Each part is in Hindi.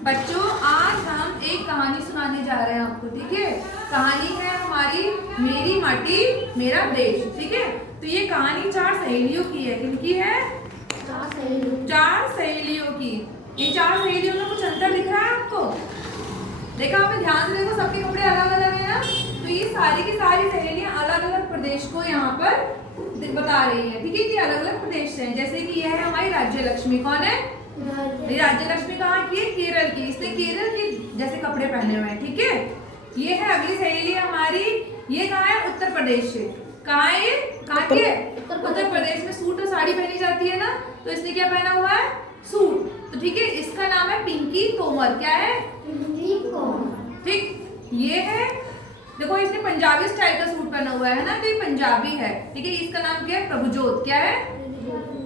बच्चों आज हम एक कहानी सुनाने जा रहे हैं आपको, ठीक है। कहानी है हमारी मेरी माटी मेरा देश, ठीक है। तो ये कहानी 4 सहेलियों की है। किनकी है? 4 सहेलियों की। ये 4 सहेलियों में कुछ अंतर दिख रहा है आपको? देखा आपने? ध्यान से देखो, सबके कपड़े अलग अलग है ना। तो ये सारी की सारी सहेलियां अलग अलग प्रदेश को यहाँ पर बता रही है, ठीक है। कि अलग अलग प्रदेश से हैं। जैसे कि यह है हमारी राज्य लक्ष्मी। कौन है? राज्य लक्ष्मी कहाँ की है? केरल की। इसने केरल के जैसे कपड़े पहने हुए हैं, ठीक है। ये है अगली सहेली हमारी, ये कहाँ है? उत्तर प्रदेश से। कहाँ है? कहाँ की है? उत्तर प्रदेश में सूट और साड़ी पहनी जाती है ना, तो इसने क्या पहना हुआ है? सूट। तो ठीक है, इसका नाम है पिंकी तोमर। क्या है? ठीक। ये है, देखो इसने पंजाबी स्टाइल का सूट पहना हुआ है ना, तो ये पंजाबी है, ठीक है। इसका नाम क्या है? प्रभुजोत। क्या है?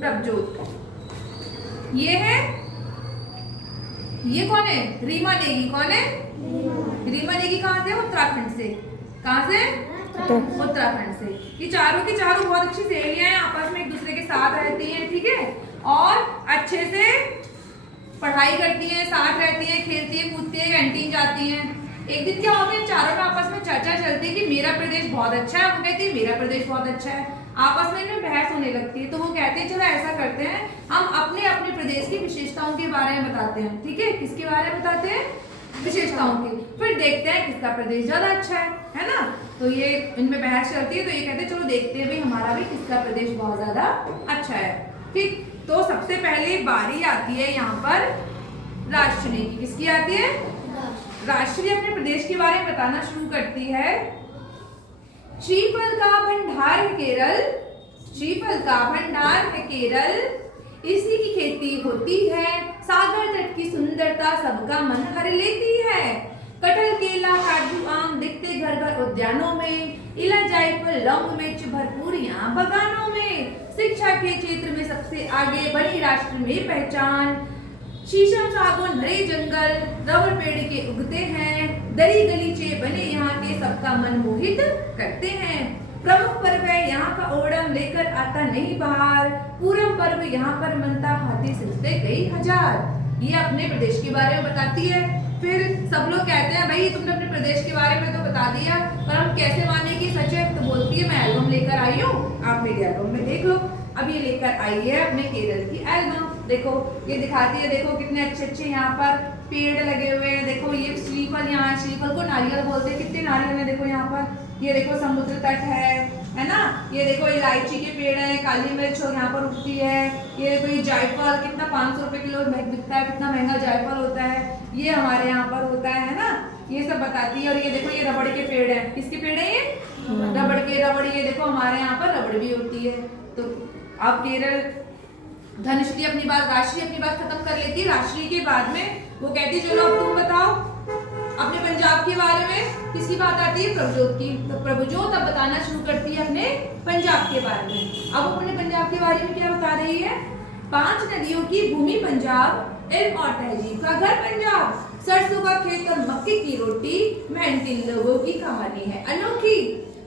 प्रभुजोत। ये है, ये कौन है? रीमा नेगी। कौन है? रीमा नेगी कहाँ से? उत्तराखंड से। कहाँ से? उत्तराखंड से। ये चारों की चारों बहुत अच्छी सहेलियां हैं, आपस में एक दूसरे के साथ रहती हैं, ठीक है। और अच्छे से पढ़ाई करती हैं, साथ रहती हैं, खेलती हैं, कूदती हैं, कैंटीन जाती हैं। एक दिन क्या होता है, चारों में आपस में चर्चा चलती है कि मेरा प्रदेश बहुत अच्छा है। वो कहती है मेरा प्रदेश बहुत अच्छा है। आपस में इनमें बहस होने लगती है। तो वो कहते हैं चलो ऐसा करते हैं, हम अपने अपने प्रदेश की विशेषताओं के बारे में बताते हैं, ठीक है। किसके बारे में बताते हैं? विशेषताओं की। फिर देखते हैं किसका प्रदेश ज्यादा अच्छा है ना। तो ये इनमें बहस चलती है। तो ये कहते हैं चलो देखते हैं भाई हमारा भी किसका प्रदेश बहुत ज्यादा अच्छा है, ठीक। तो सबसे पहले बारी आती है यहाँ पर राष्ट्रीय की। किसकी आती है? राष्ट्रीय अपने प्रदेश के बारे में बताना शुरू करती है। श्रीफल का भंडार है केरल, श्रीफल का भंडार है केरल, इसी की खेती होती है, सागर तट की सुंदरता सबका मन हर लेती है। कटहल केला काजू आम दिखते घर घर उद्यानों में, इला जायफल लौंग मिर्च भरपूर यहाँ बगानों में। शिक्षा के क्षेत्र में सबसे आगे बड़ी राष्ट्र में पहचान, शीशम सागौन हरे जंगल रबर पेड़ के उगते हैं, दरी गलीचे बने यहाँ के सबका मन मोहित करते हैं। प्रमुख पर्व है यहाँ का ओणम लेकर आता नई बहार, पूरम पर्व यहाँ पर मनता हाथी सजते कई हजार। ये अपने प्रदेश के बारे में बताती है। फिर सब लोग कहते हैं भाई तुमने अपने प्रदेश के बारे में तो बता दिया, पर हम कैसे माने कि सच है? तो बोलती है मैं एल्बम लेकर आई हूँ, आप मेरी एल्बम में देख लो। अब ये लेकर आई है अपने केरल की एल्बम। देखो ये दिखाती है, देखो कितने अच्छे अच्छे यहाँ पर पेड़ लगे हुए हैं। देखो ये श्रीफल, यहाँ श्रीफल को नारियल बोलते हैं। कितने नारियल है देखो यहाँ पर। ये देखो समुद्र तट है ना। ये देखो इलायची के पेड़ है, काली मिर्च यहाँ पर उगती है। ये देखो ये जायफल कितना 500 रुपए किलो बिकता है, कितना महंगा जायफल होता है। ये हमारे यहाँ पर होता है ना। ये सब बताती है। और ये देखो ये रबड़ के पेड़ है। किसके पेड़ है ये? रबड़ के। रबड़, ये देखो हमारे यहाँ पर रबड़ भी होती है। तो अब केरल धनश्री अपनी बात, राष्ट्रीय अपनी बात खत्म कर लेती है। राष्ट्रीय के बाद में वो कहती है चलो अब तुम बताओ अपने पंजाब के बारे में। किसकी बात आती है? प्रभुजोत की। तो प्रभुजोत अब बताना शुरू करती है अपने पंजाब के बारे में। अब अपने पंजाब के बारे में क्या बता रही है? 5 नदियों की भूमि पंजाब, इल्म और तहजीब का घर पंजाब, सरसों का खेत और मक्के की रोटी, मेहनती लोगों की कहानी है अनोखी,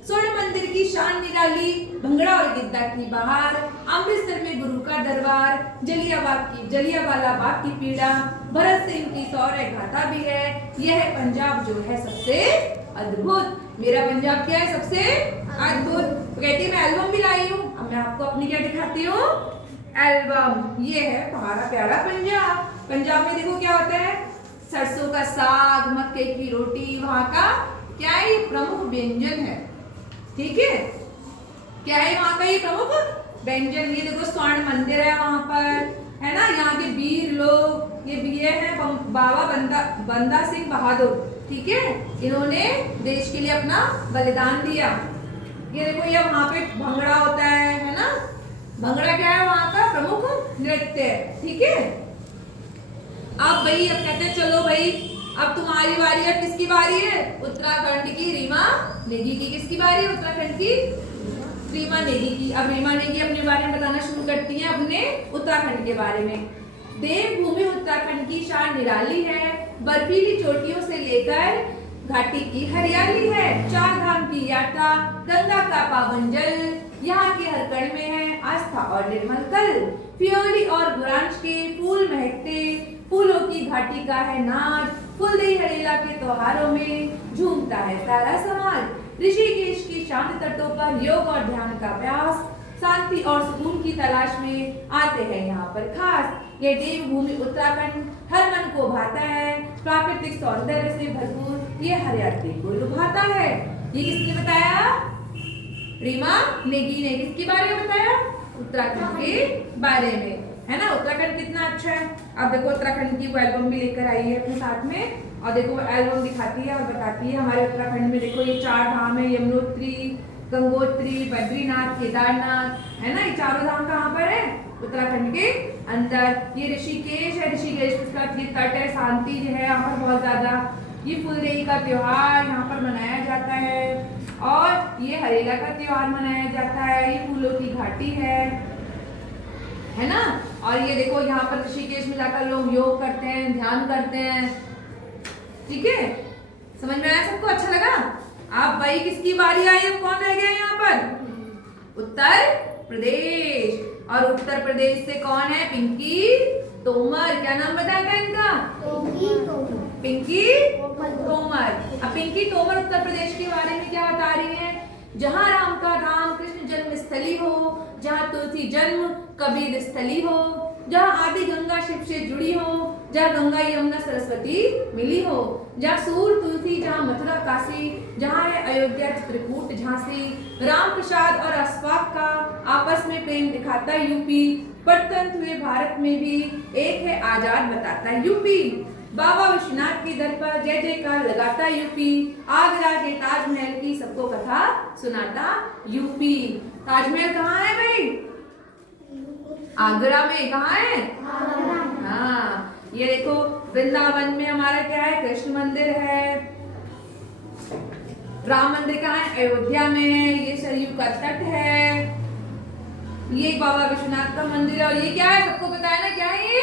स्वर्ण मंदिर की शान निराली, भंगड़ा और गिद्दा की बहार, अमृतसर में गुरु का दरबार, जलियांवाला बाग की पीड़ा, भरत सिंह की शौर्य गाथा भी है। यह है पंजाब जो है सबसे अद्भुत। मेरा पंजाब क्या है? सबसे अद्भुत। तो कहती है मैं एल्बम भी लाई हूँ। अब मैं आपको अपनी क्या दिखाती हूँ? एल्बम। ये है हमारा प्यारा पंजाब। पंजाब में देखो क्या होता है? सरसों का साग, मक्के की रोटी, वहाँ का क्या है? ये प्रमुख व्यंजन है, ठीक है। क्या है वहाँ का ये प्रमुख व्यंजन? ये देखो स्वर्ण मंदिर है वहाँ पर, है ना। यहाँ के वीर लोग, ये वीर है बाबा बंदा सिंह बहादुर, ठीक है। इन्होंने देश के लिए अपना बलिदान दिया। ये देखो ये वहाँ पे भंगड़ा होता है ना। भंगड़ा क्या है? वहाँ का प्रमुख नृत्य है, ठीक है। अब भाई अब कहते हैं चलो भाई अब तुम्हारी बारी है। किसकी बारी है? उत्तराखंड की रीमा नेगी की। किसकी बारी है? उत्तराखंड की रीमा नेगी की। अब रीमा नेगी अपने बारे में बताना शुरू करती है, अपने उत्तराखंड के बारे में। देवभूमि उत्तराखंड की शान निराली है, बर्फीली चोटियों से लेकर घाटी की हरियाली है, 4 धाम की यात्रा, गंगा का पावन जल, यहाँ के हर कण में है आस्था और निर्मल कल, प्योली और बुरांश के फूल महकते, फूलों की घाटी का है नाच, फूलदेई हरेला के त्योहारों में झूमता है सारा समाज। ऋषिकेश की शांत तटों पर योग और ध्यान का अभ्यास, शांति और सुकून की तलाश में आते हैं यहाँ पर खास। ये देवभूमि उत्तराखंड हर मन को भाता है, प्राकृतिक सौंदर्य से भरपूर ये हरियाली को लुभाता है। ये किसने बताया? रीमा नेगी ने किसके बारे में बताया? उत्तराखंड के बारे में, है ना। उत्तराखंड कितना अच्छा है। अब देखो उत्तराखंड की वो एल्बम भी लेकर आई है अपने साथ में, और देखो वो एल्बम दिखाती है और बताती है हमारे उत्तराखंड में देखो ये 4 धाम है, यमुनोत्री, गंगोत्री, बद्रीनाथ, केदारनाथ, है ना। ये चारों धाम कहाँ पर है? उत्तराखंड के अंदर। ये ऋषिकेश है, ऋषिकेश का ये तट है, शांति जो है यहाँ पर बहुत ज्यादा। ये फुलदेई का त्योहार यहाँ पर मनाया जाता है, और ये हरेला का त्योहार मनाया जाता है। ये फूलों की घाटी है ना। और ये देखो यहाँ पर ऋषिकेश में जाकर लोग योग करते हैं, ध्यान करते हैं। ठीक है, समझ में आया सबको? अच्छा लगा? आप भाई किसकी बारी आई? अब कौन रह गया यहाँ पर? उत्तर प्रदेश। और उत्तर प्रदेश से कौन है? पिंकी तोमर। क्या नाम बताया था इनका? पिंकी तोमर। अब पिंकी तोमर उत्तर प्रदेश के बारे में क्या बता रही है? जहाँ राम का धाम कृष्ण जन्म स्थली हो, जहाँ तुलसी जन्म कबीर स्थली हो, जहाँ आदि गंगा शिव से जुड़ी हो, जहाँ गंगा यमुना सरस्वती मिली हो, जहाँ सूर तुलसी, जहाँ मथुरा काशी, जहाँ है अयोध्या चित्रकूट झांसी, राम प्रसाद और अशफाक का आपस में प्रेम दिखाता यूपी, परतंत्र हुए भारत में भी एक है आजाद बताता यूपी, बाबा विश्वनाथ के दर पर जय जयकार लगाता यूपी, आगरा के ताजमहल की सबको कथा सुनाता यूपी। ताजमहल कहाँ है भाई? आगरा में। कहाँ है? हाँ, ये देखो वृंदावन में हमारा क्या है? कृष्ण मंदिर है। राम मंदिर कहाँ है? अयोध्या में है। ये सरयू का तट है। ये बाबा विश्वनाथ का मंदिर है। और ये क्या है? सबको पता है ना क्या है ये?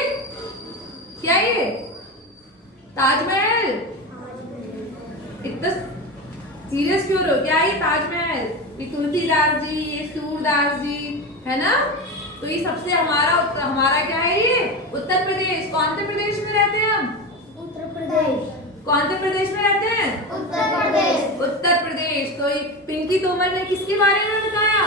क्या है ये? ताजमहल। इतना सीरियस क्यों रहो? क्या है ये? ताजमहल। ये तुलसीदास जी, ये सूरदास जी, है ना। तो ये सबसे हमारा क्या है? ये उत्तर प्रदेश। कौन से प्रदेश में रहते हैं हम? उत्तर प्रदेश। कौन से प्रदेश में रहते हैं? उत्तर प्रदेश। उत्तर प्रदेश। तो पिंकी तोमर ने किसके बारे में बताया?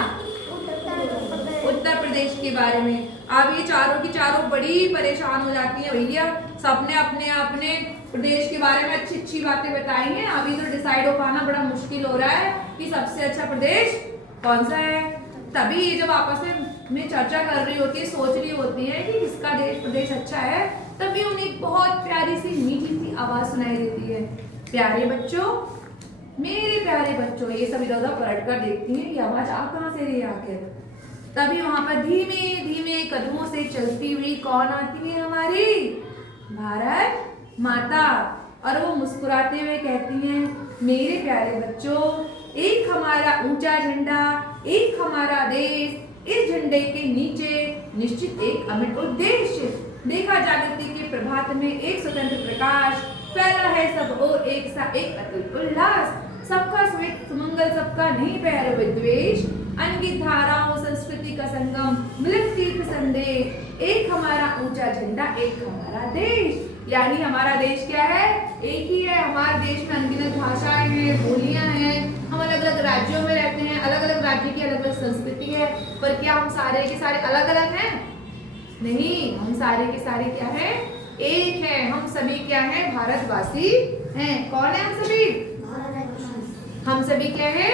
उत्तर प्रदेश के बारे में। अब ये चारों की चारों बड़ी परेशान हो जाती है भैया, सबने अपने अपने प्रदेश के बारे में अच्छी अच्छी बातें बताई हैं। अभी तो डिसाइड हो पाना बड़ा मुश्किल हो रहा है कि सबसे अच्छा प्रदेश कौन सा है। तभी ये जब आपस में चर्चा कर रही होती है, सोच रही होती है कि किसका प्रदेश अच्छा है, तभी उन्हें बहुत प्यारी सी मीठी सी आवाज सुनाई देती है। प्यारे बच्चों, मेरे प्यारे बच्चों, ये सब इधर उधर पलट कर देखती हैं कि आवाज आ कहाँ से रही है आखिर। तभी वहां पर धीमे धीमे कदमों से चलती हुई कौन आती है? हमारी भारत माता। और वो मुस्कुराते हुए कहती हैं, मेरे प्यारे बच्चों, एक हमारा ऊंचा झंडा, एक हमारा देश, इस झंडे के नीचे निश्चित एक अमिट उद्देश्य। देखा जागृति के प्रभात में एक स्वतंत्र प्रकाश, फैला है सब और एक सा एक अतुल उल्लास, सबका स्मित सुमंगल, सबका नहीं पैर विद्वेष, अनगिनत धाराओं संस्कृति का संगम, मिलित तीर्थ संदेश, एक हमारा ऊंचा झंडा, एक हमारा देश। यानी हमारा देश क्या है? एक ही है। हमारे देश में अनगिनत भाषाएं हैं, बोलियां हैं, हम अलग अलग राज्यों में रहते हैं, अलग अलग राज्य की अलग अलग संस्कृति है, पर क्या हम सारे के सारे अलग अलग हैं? नहीं, हम सारे के सारे क्या हैं? एक है। हम सभी क्या हैं? भारतवासी हैं। कौन है हम सभी? हम सभी क्या है?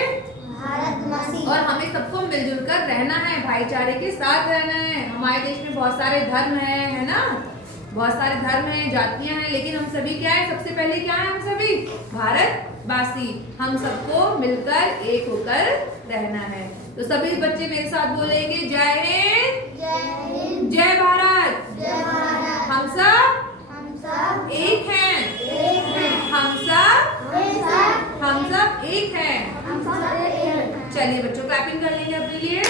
भारतवासी। और हमें सबको मिलजुल कर रहना है, भाईचारे के साथ रहना है। हमारे देश में बहुत सारे धर्म है ना, बहुत सारे धर्म हैं, जातियां हैं, लेकिन हम सभी क्या है? सबसे पहले क्या है? हम सभी भारतवासी। हम सबको मिलकर एक होकर रहना है। तो सभी बच्चे मेरे साथ बोलेंगे, जय हिंद, जय भारत, जय भारत। हम सब एक हैं, हम सब एक हैं। चलिए बच्चों, क्लैपिंग कर लेंगे अपने लिए।